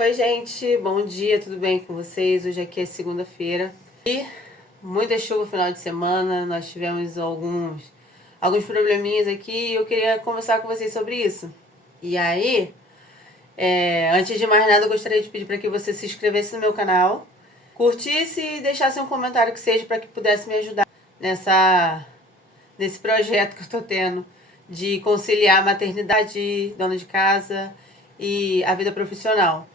Oi, gente, bom dia, tudo bem com vocês? Hoje aqui é segunda-feira e muita chuva no final de semana. Nós tivemos alguns probleminhas aqui e eu queria conversar com vocês sobre isso. E aí, antes de mais nada, eu gostaria de pedir para que você se inscrevesse no meu canal, curtisse e deixasse um comentário que seja para que pudesse me ajudar nesse projeto que eu tô tendo de conciliar a maternidade, dona de casa e a vida profissional.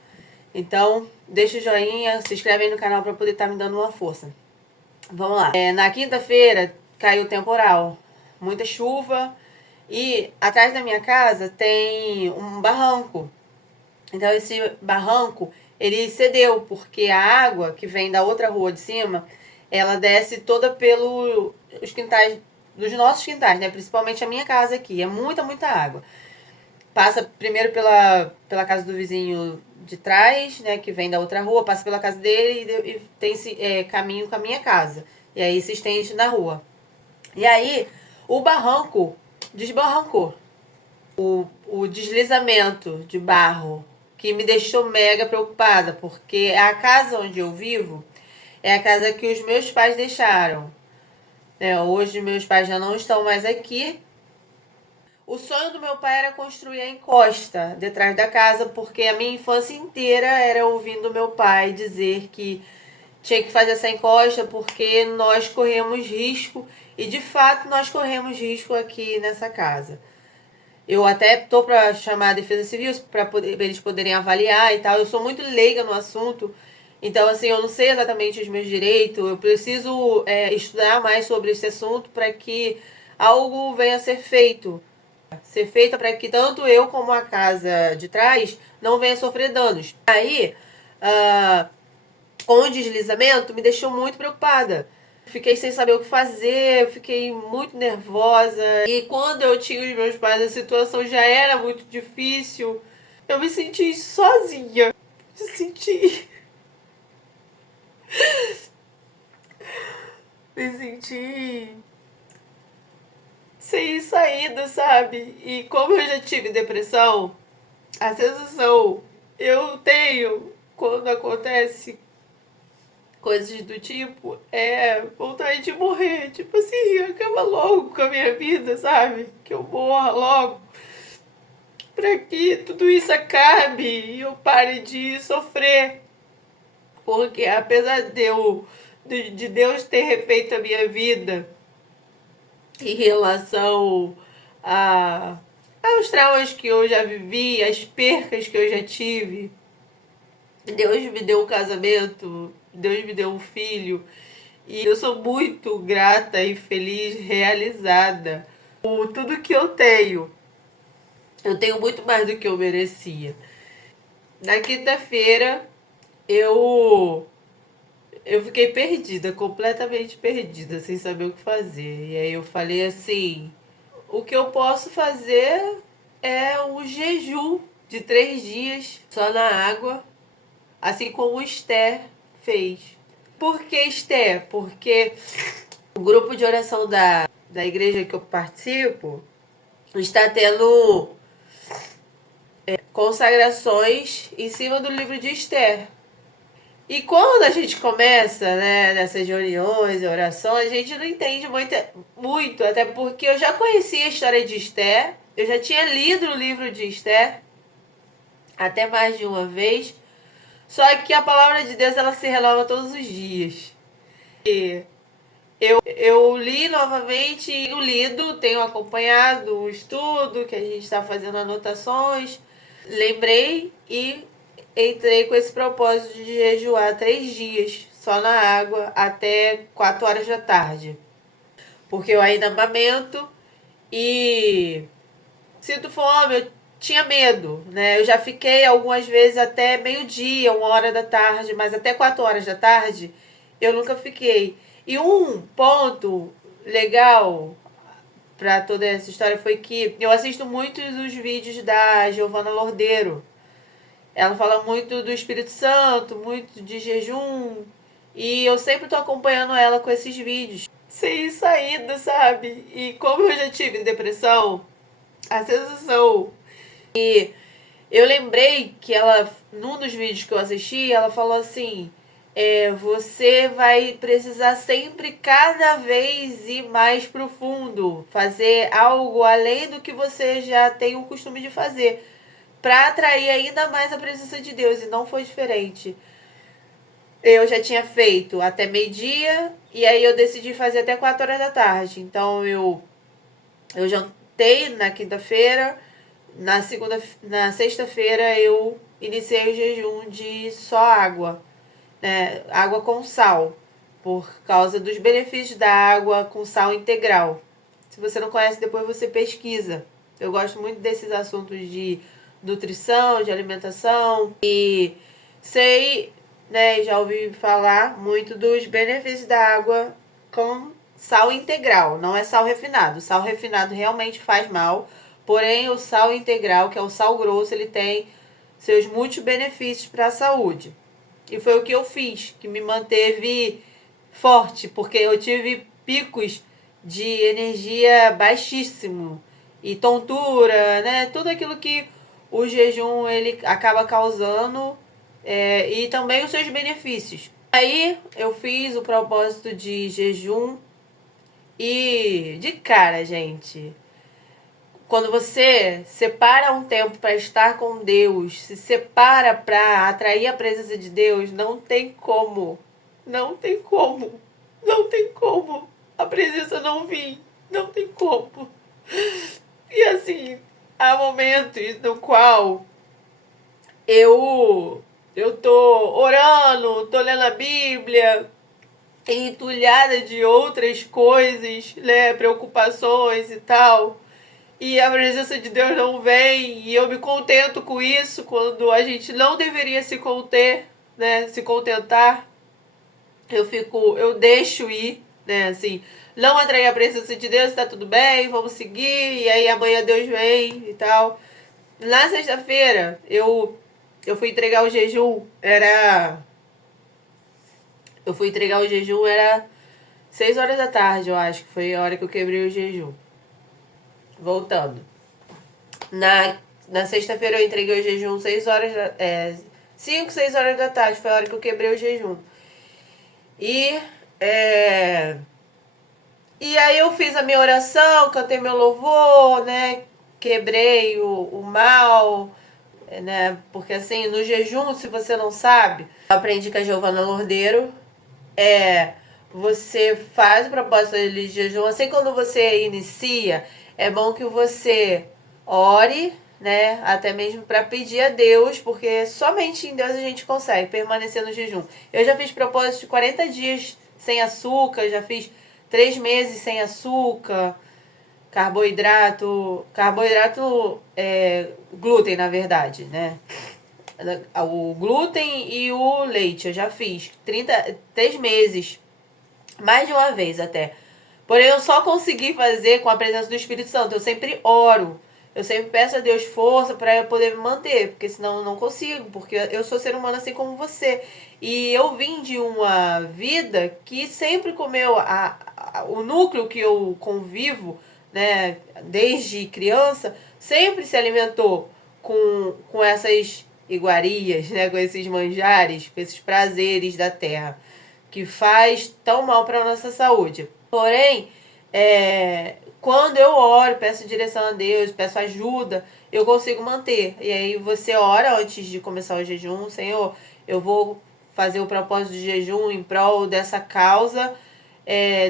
Então, deixa o joinha, se inscreve aí no canal para poder estar me dando uma força. Vamos lá. Na quinta-feira caiu temporal, muita chuva e atrás da minha casa tem um barranco. Então esse barranco, ele cedeu porque a água que vem da outra rua de cima, ela desce toda pelos quintais, dos nossos quintais, né? Principalmente a minha casa aqui, é muita água. Passa primeiro pela casa do vizinho de trás, né, que vem da outra rua, passa pela casa dele e tem esse caminho com a minha casa. E aí se estende na rua. E aí o barranco desbarrancou. O deslizamento de barro que me deixou mega preocupada, porque a casa onde eu vivo é a casa que os meus pais deixaram. Hoje meus pais já não estão mais aqui. O sonho do meu pai era construir a encosta detrás da casa, porque a minha infância inteira era ouvindo meu pai dizer que tinha que fazer essa encosta porque nós corremos risco, e de fato nós corremos risco aqui nessa casa. Eu até tô para chamar a Defesa Civil para eles poderem avaliar e tal. Eu sou muito leiga no assunto, então assim, eu não sei exatamente os meus direitos. Eu preciso estudar mais sobre esse assunto para que algo venha a ser feito. Ser feita para que tanto eu como a casa de trás não venha sofrer danos. Aí, com o deslizamento, me deixou muito preocupada. Fiquei sem saber o que fazer, fiquei muito nervosa. E quando eu tinha os meus pais, a situação já era muito difícil. Eu me senti sozinha. Me senti. Me senti sem saída, sabe? E como eu já tive depressão, a sensação eu tenho quando acontece coisas do tipo vontade de morrer. Tipo assim, acaba logo com a minha vida, sabe? Que eu morra logo. Pra que tudo isso acabe e eu pare de sofrer. Porque apesar de Deus ter refeito a minha vida em relação aos traumas que eu já vivi, as percas que eu já tive, Deus me deu um casamento, Deus me deu um filho. E eu sou muito grata e feliz, realizada por tudo que eu tenho. Eu tenho muito mais do que eu merecia. Na quinta-feira, eu fiquei perdida, completamente perdida, sem saber o que fazer. E aí eu falei assim, o que eu posso fazer é um jejum de 3 dias só na água, assim como o Esther fez. Por que Esther? Porque o grupo de oração da igreja que eu participo está tendo consagrações em cima do livro de Esther. E quando a gente começa, né, nessas reuniões e orações, a gente não entende muito, até porque eu já conhecia a história de Esther, eu já tinha lido o livro de Esther até mais de uma vez, só que a palavra de Deus ela se renova todos os dias. E eu li novamente, tenho lido, tenho acompanhado o estudo, que a gente está fazendo anotações. Lembrei e entrei com esse propósito de jejuar 3 dias, só na água, até 4 horas da tarde. Porque eu ainda amamento e sinto fome, eu tinha medo, né? Eu já fiquei algumas vezes até meio-dia, 1 hora da tarde, mas até 4 horas da tarde eu nunca fiquei. E um ponto legal para toda essa história foi que eu assisto muitos os vídeos da Giovana Lordeiro. Ela fala muito do Espírito Santo, muito de jejum, e eu sempre tô acompanhando ela com esses vídeos. Sem saída, sabe? E como eu já tive depressão, a sensação eu lembrei que ela, num dos vídeos que eu assisti, ela falou assim, você vai precisar sempre cada vez ir mais profundo, fazer algo além do que você já tem o costume de fazer, para atrair ainda mais a presença de Deus, e não foi diferente. Eu já tinha feito até meio-dia, e aí eu decidi fazer até 4 horas da tarde. Então eu jantei na quinta-feira, na sexta-feira eu iniciei o jejum de só água, né? Água com sal, por causa dos benefícios da água com sal integral. Se você não conhece, depois você pesquisa. Eu gosto muito desses assuntos de nutrição, de alimentação, e sei, né, já ouvi falar muito dos benefícios da água com sal integral, não é sal refinado. O sal refinado realmente faz mal, porém o sal integral, que é o sal grosso, ele tem seus muitos benefícios para a saúde. E foi o que eu fiz, que me manteve forte, porque eu tive picos de energia baixíssimo e tontura, né? Tudo aquilo que o jejum ele acaba causando, e também os seus benefícios. Aí eu fiz o propósito de jejum e de cara, gente, quando você separa um tempo para estar com Deus, se separa para atrair a presença de Deus, não tem como. Não tem como. Não tem como. A presença não vir. Não tem como. E assim, há momentos no qual eu tô orando, tô lendo a Bíblia, entulhada de outras coisas, né, preocupações e tal. E a presença de Deus não vem, e eu me contento com isso, quando a gente não deveria se conter, né, se contentar. Eu deixo ir, né, assim, não atrair a presença de Deus, tá tudo bem, vamos seguir, e aí amanhã Deus vem e tal. Na sexta-feira, eu fui entregar o jejum, era 6 horas da tarde, eu acho que foi a hora que eu quebrei o jejum. Voltando. Na sexta-feira eu entreguei o jejum 6 horas, 5, 6 horas da tarde, foi a hora que eu quebrei o jejum. E, e aí eu fiz a minha oração, cantei meu louvor, né? Quebrei o mal, né? Porque assim, no jejum, se você não sabe, eu aprendi com a Giovana Lordeiro, você faz o propósito de jejum, assim quando você inicia, é bom que você ore, né, até mesmo para pedir a Deus, porque somente em Deus a gente consegue permanecer no jejum. Eu já fiz propósito de 40 dias sem açúcar, já fiz 3 meses sem açúcar, carboidrato glúten, na verdade, né? O glúten e o leite, eu já fiz 3 meses, mais de uma vez até. Porém, eu só consegui fazer com a presença do Espírito Santo. Eu sempre oro. Eu sempre peço a Deus força para eu poder me manter, porque senão eu não consigo, porque eu sou ser humano assim como você. E eu vim de uma vida que sempre comeu o núcleo que eu convivo, né, desde criança, sempre se alimentou com essas iguarias, né, com esses manjares, com esses prazeres da terra, que faz tão mal para a nossa saúde. Porém, quando eu oro, peço direção a Deus, peço ajuda, eu consigo manter. E aí você ora antes de começar o jejum, Senhor, eu vou fazer o propósito de jejum em prol dessa causa,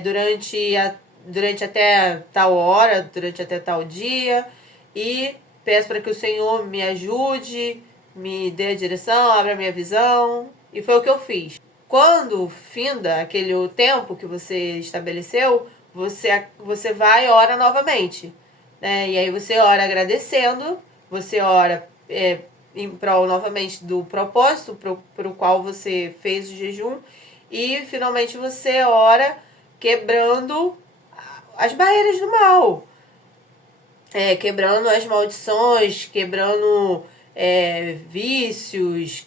durante até tal hora, durante até tal dia, e peço para que o Senhor me ajude, me dê a direção, abra a minha visão. E foi o que eu fiz. Quando finda aquele tempo que você estabeleceu, você vai e ora novamente, né? E aí você ora agradecendo, você ora em prol novamente do propósito para o qual você fez o jejum, e finalmente você ora quebrando as barreiras do mal, quebrando as maldições, quebrando vícios,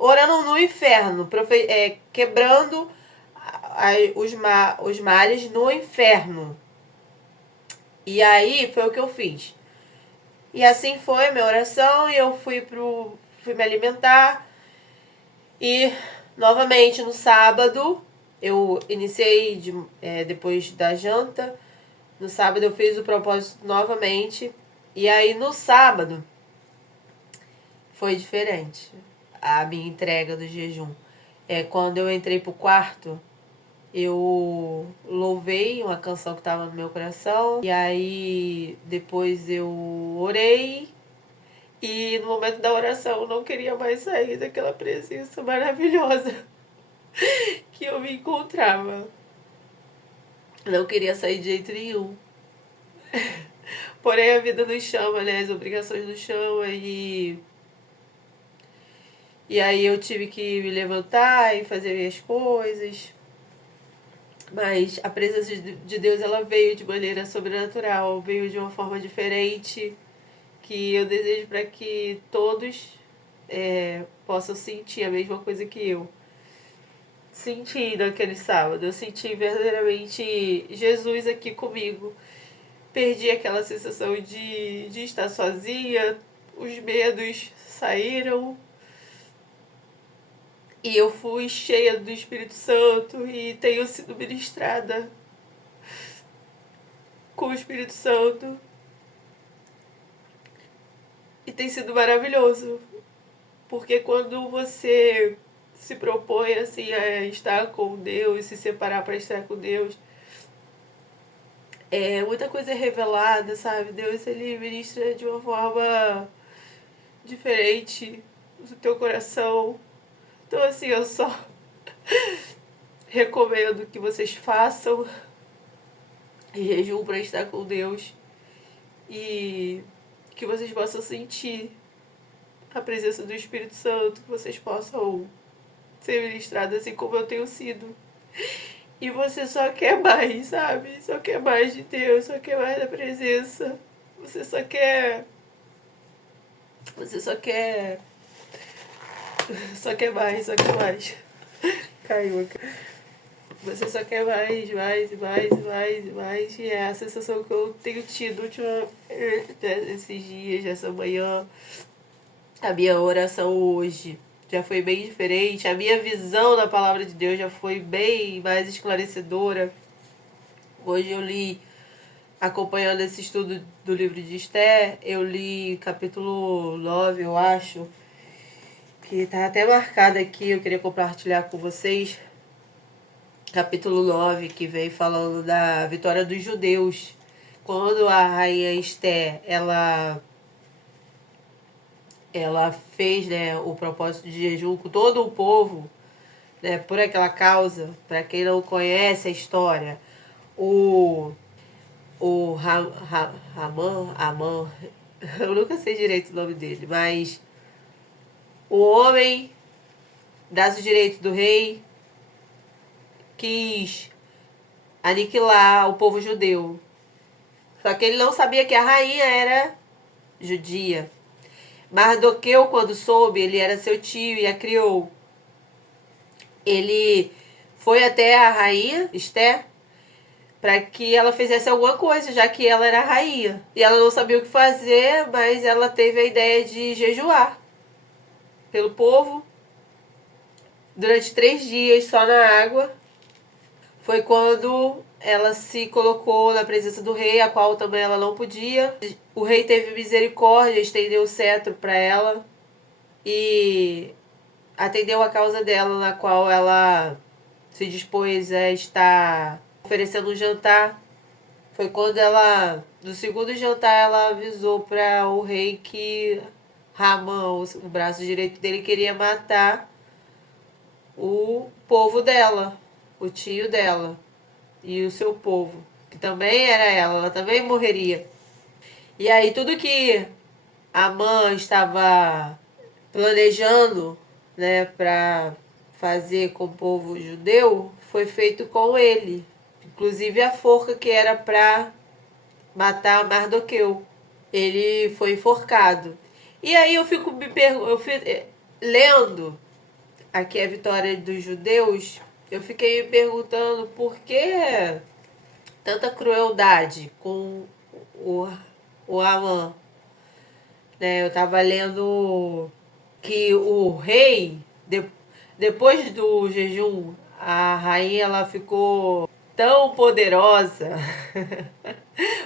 orando no inferno, quebrando os males no inferno. E aí foi o que eu fiz. E assim foi a minha oração, e eu fui me alimentar. E novamente no sábado, eu iniciei depois da janta. No sábado eu fiz o propósito novamente. E aí no sábado foi diferente a minha entrega do jejum. Quando eu entrei pro quarto, eu louvei uma canção que estava no meu coração. E aí depois eu orei. E no momento da oração eu não queria mais sair daquela presença maravilhosa que eu me encontrava. Não queria sair de jeito nenhum. Porém a vida nos chama, né? As obrigações nos chamam e aí eu tive que me levantar e fazer minhas coisas. Mas a presença de Deus, ela veio de maneira sobrenatural, veio de uma forma diferente, que eu desejo para que todos possam sentir a mesma coisa que eu senti naquele sábado. Eu senti verdadeiramente Jesus aqui comigo. Perdi aquela sensação de estar sozinha, os medos saíram. E eu fui cheia do Espírito Santo e tenho sido ministrada com o Espírito Santo. E tem sido maravilhoso. Porque quando você se propõe assim a estar com Deus, se separar para estar com Deus, muita coisa é revelada, sabe? Deus, ele ministra de uma forma diferente no teu coração. Então assim, eu só recomendo que vocês façam jejum para estar com Deus e que vocês possam sentir a presença do Espírito Santo, que vocês possam ser ministrados assim como eu tenho sido. E você só quer mais, sabe? Só quer mais de Deus, só quer mais da presença. Você só quer. Você só quer. Só quer mais, só quer mais. Caiu aqui. Você só quer mais, mais, mais, mais, mais. E é a sensação que eu tenho tido esses dias, essa manhã. A minha oração hoje já foi bem diferente. A minha visão da palavra de Deus já foi bem mais esclarecedora. Hoje eu li, acompanhando esse estudo do livro de Esther, eu li capítulo 9, eu acho, que tá até marcado aqui, eu queria compartilhar com vocês. Capítulo 9, que vem falando da vitória dos judeus. Quando a rainha Esther, ela fez, né, o propósito de jejum com todo o povo, né, por aquela causa. Para quem não conhece a história, o Amã, eu nunca sei direito o nome dele, mas o homem, braço direito do rei, quis aniquilar o povo judeu. Só que ele não sabia que a rainha era judia. Mardoqueu, quando soube, ele era seu tio e a criou. Ele foi até a rainha Esther para que ela fizesse alguma coisa, já que ela era a rainha. E ela não sabia o que fazer, mas ela teve a ideia de jejuar pelo povo durante 3 dias só na água. Foi quando ela se colocou na presença do rei, a qual também ela não podia. O rei teve misericórdia, estendeu o cetro para ela e atendeu a causa dela, na qual ela se dispôs a estar oferecendo um jantar. Foi quando ela, no segundo jantar, ela avisou para o rei que Ramã, o braço direito dele, queria matar o povo dela, o tio dela e o seu povo, que também era ela também morreria. E aí tudo que Amã estava planejando, né, para fazer com o povo judeu, foi feito com ele. Inclusive a forca que era para matar Mardoqueu. Ele foi enforcado. E aí eu fico lendo aqui a vitória dos judeus, eu fiquei me perguntando por que tanta crueldade com o Amã. né? Eu tava lendo que o rei, depois do jejum, a rainha ela ficou tão poderosa.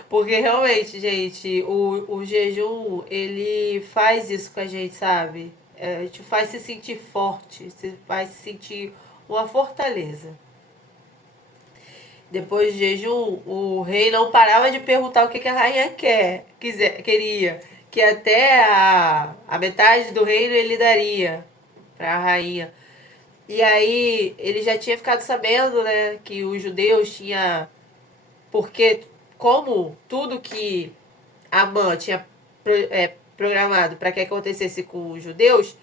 Porque realmente, gente, o jejum, ele faz isso com a gente, sabe? É, te faz se sentir forte, se faz se sentir uma fortaleza. Depois do jejum, o rei não parava de perguntar o que a rainha queria. Que até a metade do reino ele daria para a rainha. E aí ele já tinha ficado sabendo, né, que os judeus tinham. Porque, como tudo que Amã tinha programado para que acontecesse com os judeus,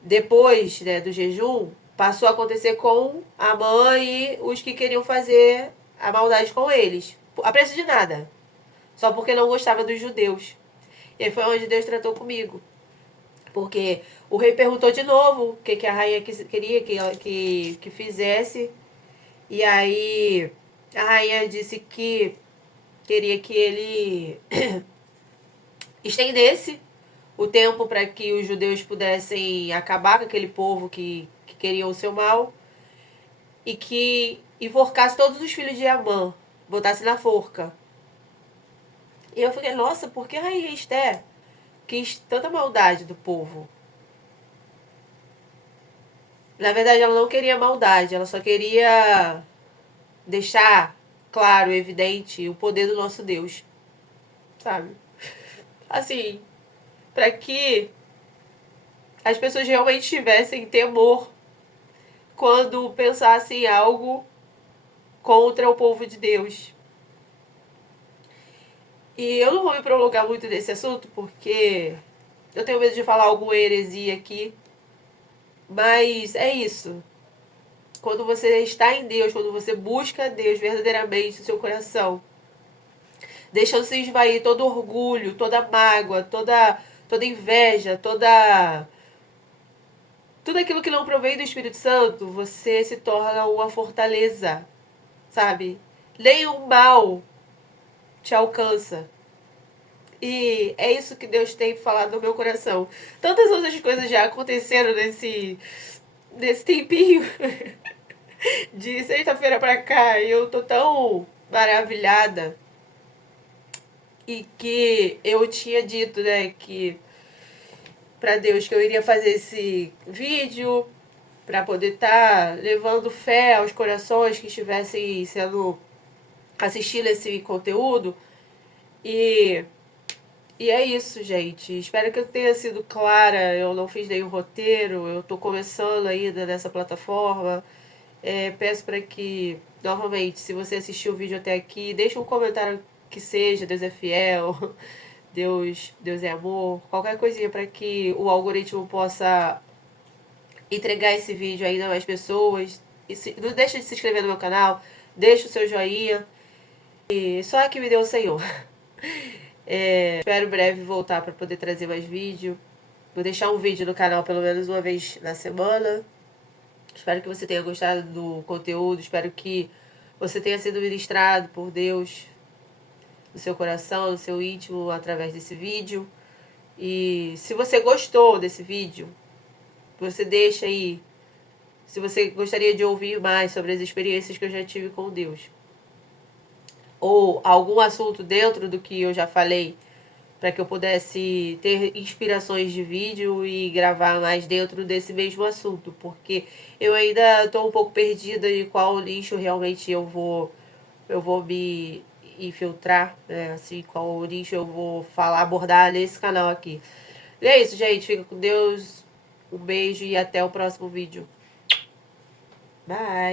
depois, né, do jejum, passou a acontecer com Amã e os que queriam fazer a maldade com eles. A preço de nada. Só porque não gostava dos judeus. E aí foi onde Deus tratou comigo. Porque o rei perguntou de novo o que a rainha queria que fizesse. E aí a rainha disse que queria que ele estendesse o tempo para que os judeus pudessem acabar com aquele povo que queria o seu mal e que enforcasse todos os filhos de Amã, botasse na forca. E eu fiquei, nossa, por que a rainha Esther quis tanta maldade do povo? Na verdade, ela não queria maldade, ela só queria deixar claro, evidente, o poder do nosso Deus, sabe? Assim, para que as pessoas realmente tivessem temor quando pensassem em algo contra o povo de Deus. E eu não vou me prolongar muito nesse assunto, porque eu tenho medo de falar alguma heresia aqui. Mas é isso. Quando você está em Deus, quando você busca Deus verdadeiramente no seu coração, deixando-se esvair todo orgulho, toda mágoa, toda inveja, tudo aquilo que não provém do Espírito Santo, você se torna uma fortaleza, sabe? Nenhum mal te alcança. E é isso que Deus tem falado no meu coração. Tantas outras coisas já aconteceram nesse tempinho de sexta-feira pra cá. E eu tô tão maravilhada. E que eu tinha dito, né, que pra Deus que eu iria fazer esse vídeo para poder estar levando fé aos corações que estivessem sendo assistindo esse conteúdo. E E é isso, gente. Espero que eu tenha sido clara. Eu não fiz nenhum roteiro. Eu tô começando ainda nessa plataforma. Peço para que, novamente, se você assistiu o vídeo até aqui, deixe um comentário que seja Deus é fiel, Deus é amor, qualquer coisinha para que o algoritmo possa entregar esse vídeo ainda a mais pessoas. Não deixe de se inscrever no meu canal, deixe o seu joinha. E só que me deu o Senhor. Espero breve voltar para poder trazer mais vídeo. Vou deixar um vídeo no canal pelo menos uma vez na semana. Espero que você tenha gostado do conteúdo. Espero que você tenha sido ministrado por Deus no seu coração, no seu íntimo, através desse vídeo. E se você gostou desse vídeo, você deixa aí. Se você gostaria de ouvir mais sobre as experiências que eu já tive com Deus, ou algum assunto dentro do que eu já falei, para que eu pudesse ter inspirações de vídeo e gravar mais dentro desse mesmo assunto, porque eu ainda estou um pouco perdida de qual nicho realmente eu vou me infiltrar, né? Assim, qual nicho eu vou abordar nesse canal aqui. E é isso, gente. Fica com Deus. Um beijo e até o próximo vídeo. Bye!